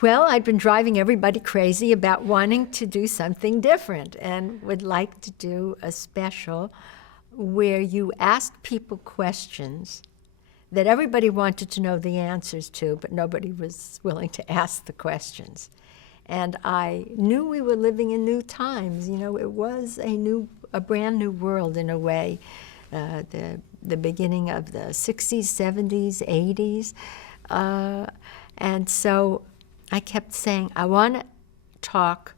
Well, I'd been driving everybody crazy about wanting to do something different and would like to do a special where you ask people questions that everybody wanted to know the answers to, but nobody was willing to ask the questions. And I knew we were living in new times. You know, it was a brand new world in a way. The beginning of the 60s, 70s, 80s. And so I kept saying, I want to talk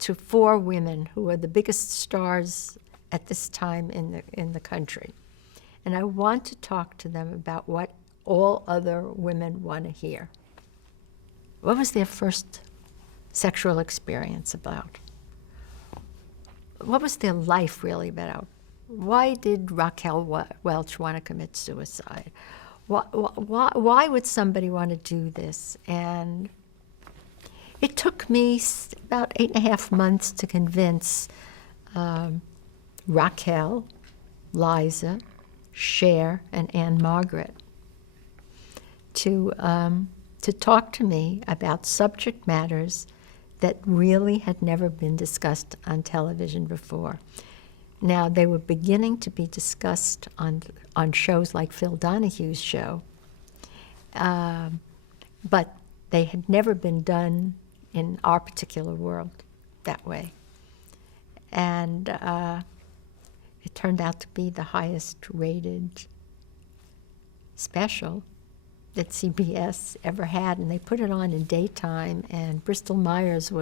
to 4 women who are the biggest stars at this time in the country. And I want to talk to them about what all other women want to hear. What was their first sexual experience about? What was their life really about? Why did Raquel Welch want to commit suicide? Why would somebody want to do this? And it took me about 8.5 months to convince Raquel, Liza, Cher, and Anne Margaret to talk to me about subject matters that really had never been discussed on television before. Now, they were beginning to be discussed on shows like Phil Donahue's show, but they had never been done in our particular world that way. And it turned out to be the highest rated special that CBS ever had, and they put it on in daytime, and Bristol Myers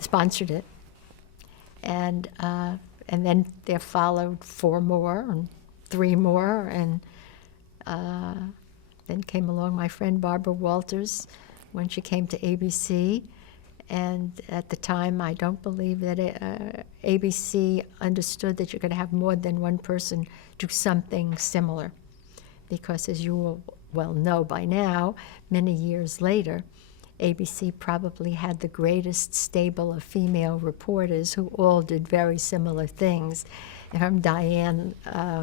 sponsored it. And then there followed 4 more and 3 more, and then came along my friend Barbara Walters when she came to ABC. And at the time, I don't believe that ABC understood that you're going to have more than one person do something similar. Because as you will well know by now, many years later, ABC probably had the greatest stable of female reporters who all did very similar things, from Diane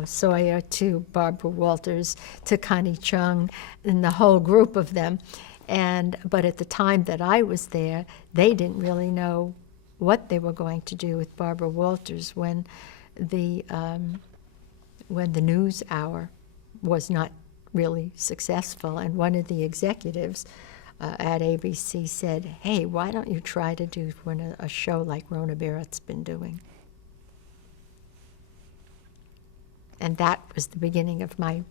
Sawyer to Barbara Walters to Connie Chung, and the whole group of them. But at the time that I was there, they didn't really know what they were going to do with Barbara Walters when the news hour was not really successful. And one of the executives at ABC said, "Hey, why don't you try to do a show like Rona Barrett's been doing?" And that was the beginning of my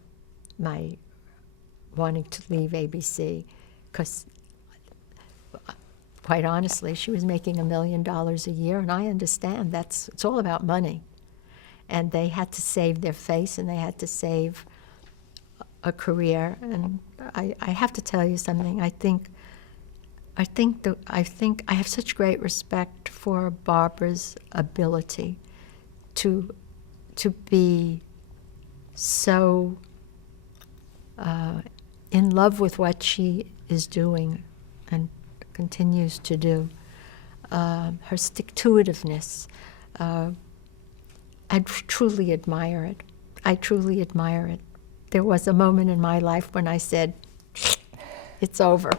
wanting to leave ABC. Because, quite honestly, she was making $1 million a year, and I understand it's all about money. And they had to save their face, and they had to save a career. And I have to tell you something. I have such great respect for Barbara's ability to be so in love with what she is doing and continues to do. Her stick-to-itiveness, I truly admire it. I truly admire it. There was a moment in my life when I said, it's over.